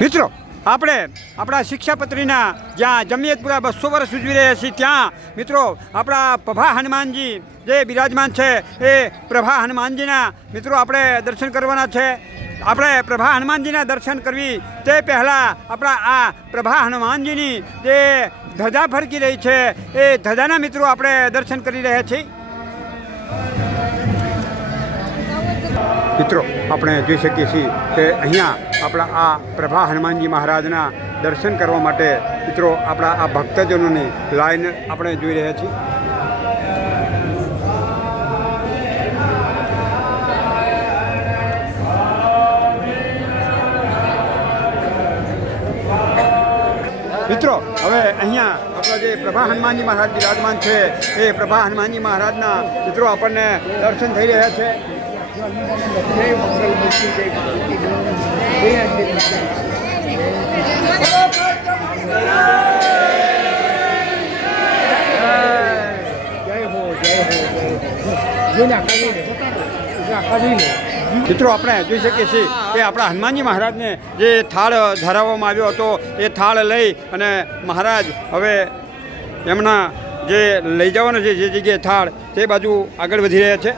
મિત્રો, આપણે આપણા શિક્ષાપત્રીના જ્યાં જમિયતપુરા બસો વર્ષ ઉજવી રહ્યા છીએ, ત્યાં, મિત્રો, આપણા પ્રભા હનુમાનજી જે બિરાજમાન છે, એ પ્રભા હનુમાનજીના, મિત્રો, આપણે દર્શન કરવાના છે. આપણે પ્રભા હનુમાનજીના દર્શન કરવી, તે પહેલાં આપણા આ પ્રભા હનુમાનજીની જે ધજા ફરકી રહી છે, એ ધજાના મિત્રો આપણે દર્શન કરી રહ્યા છીએ. મિત્રો, આપણે જોઈ શકીએ છીએ કે અહીંયા આપણા આ પ્રભા હનુમાનજી મહારાજના દર્શન કરવા માટે, મિત્રો, આપણા આ ભક્તજનોની લાઈન આપણે જોઈ રહ્યા છીએ. મિત્રો, હવે અહીંયા આપણા જે પ્રભા હનુમાનજી મહારાજ બિરાજમાન છે, એ પ્રભા હનુમાનજી મહારાજના મિત્રો આપણને દર્શન થઈ રહ્યા છે. મિત્રો, આપણે જોઈ શકીએ છીએ કે આપણા હનુમાનજી મહારાજને જે થાળ ધરાવવામાં આવ્યો હતો, એ થાળ લઈ અને મહારાજ હવે એમના જે લઈ જવાનો છે જે જગ્યાએ થાળ, તે બાજુ આગળ વધી રહ્યા છે.